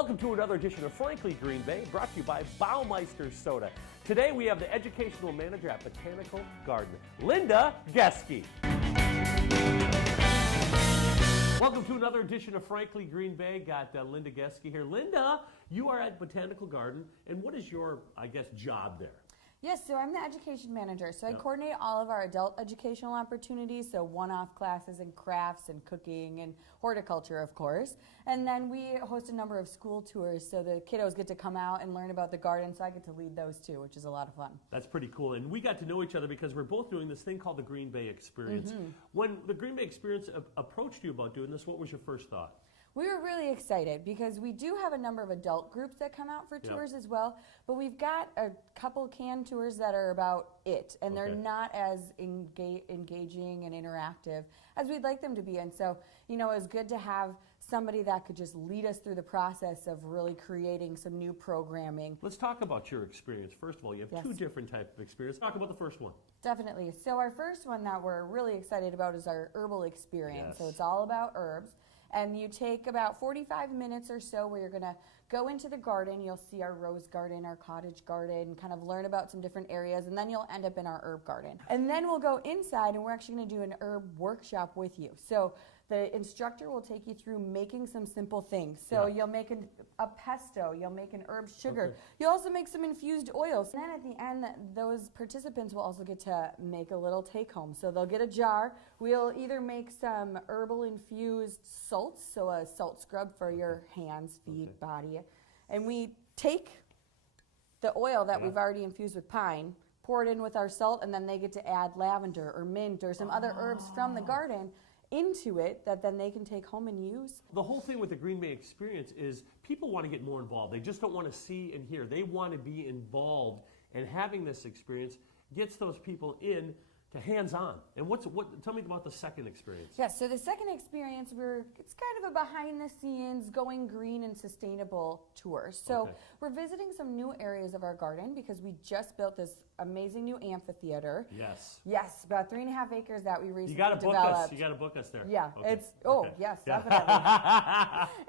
Welcome to another edition of Frankly Green Bay, brought to you by Baumeister Soda. Today we have the Educational Manager at Botanical Garden, Linda Gustke. Welcome to another edition of Frankly Green Bay. Got Linda Gustke here. Linda, you are at Botanical Garden, and what is your, job there? Yes, so I'm the education manager. So I coordinate all of our adult educational opportunities, so one-off classes in crafts and cooking and horticulture, of course. And then we host a number of school tours, so the kiddos get to come out and learn about the garden, so I get to lead those too, which is a lot of fun. That's pretty cool. And we got to know each other because we're both doing this thing called the Green Bay Experience. When the Green Bay Experience approached you about doing this, what was your first thought? We were really excited because we do have a number of adult groups that come out for tours as well, but we've got a couple canned tours that are about it, and they're not as engaging and interactive as we'd like them to be. And so, you know, it's good to have somebody that could just lead us through the process of really creating some new programming. Let's talk about your experience. First of all, you have two different types of experience. Talk about the first one. Definitely. So our first one that we're really excited about is our herbal experience. So it's all about herbs. And you take about 45 minutes or so where you're going to go into the garden. You'll see our rose garden, our cottage garden, kind of learn about some different areas, and then you'll end up in our herb garden. And then we'll go inside, and we're actually going to do an herb workshop with you. So the instructor will take you through making some simple things. So you'll make a pesto, you'll make an herb sugar. You'll also make some infused oils. And then at the end, those participants will also get to make a little take home. So they'll get a jar. We'll either make some herbal infused salts, so a salt scrub for your hands, feet, body. And we take the oil that we've already infused with pine, pour it in with our salt, and then they get to add lavender or mint or some other herbs from the garden into it that then they can take home and use. The whole thing with the Green Bay Experience is people want to get more involved. They just don't want to see and hear. They want to be involved, and having this experience gets those people in to hands-on. And tell me about the second experience. Yes, so the second experience, it's kind of a behind-the-scenes, going green and sustainable tour. So we're visiting some new areas of our garden because we just built this amazing new amphitheater. Yes, about 3.5 acres that we recently developed. You got to book us there. Yeah, yes, definitely.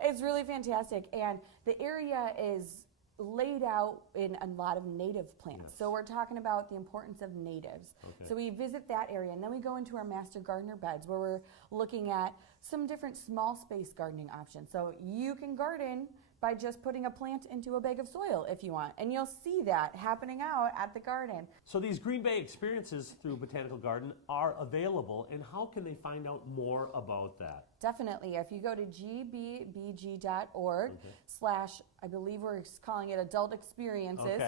It's really fantastic, and the area is laid out in a lot of native plants. So we're talking about the importance of natives. So we visit that area, and then we go into our master gardener beds where we're looking at some different small space gardening options. So you can garden by just putting a plant into a bag of soil if you want. And you'll see that happening out at the garden. So these Green Bay experiences through Botanical Garden are available, and how can they find out more about that? Definitely. If you go to gbbg.org / I believe we're calling it adult experiences,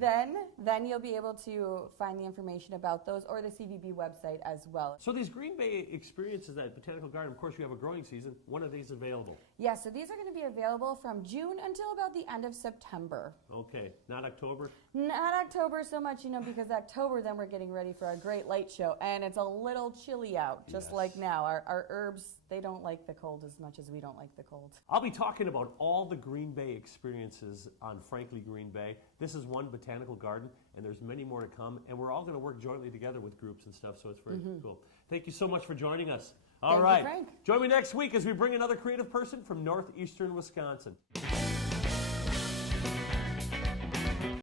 then you'll be able to find the information about those, or the CVB website as well. So these Green Bay experiences at Botanical Garden, of course you have a growing season. When are these available? Yes, so these are going to be available from June until about the end of September. Okay, not October? Not October so much, because October then we're getting ready for our great light show, and it's a little chilly out, just like now. Our herbs, they don't like the cold as much as we don't like the cold. I'll be talking about all the Green Bay experiences on Frankly Green Bay. This is one Botanical Garden, and there's many more to come, and we're all going to work jointly together with groups and stuff, so it's very cool. Thank you so much for joining us. All right. Thank you, Frank. Join me next week as we bring another creative person from northeastern Wisconsin.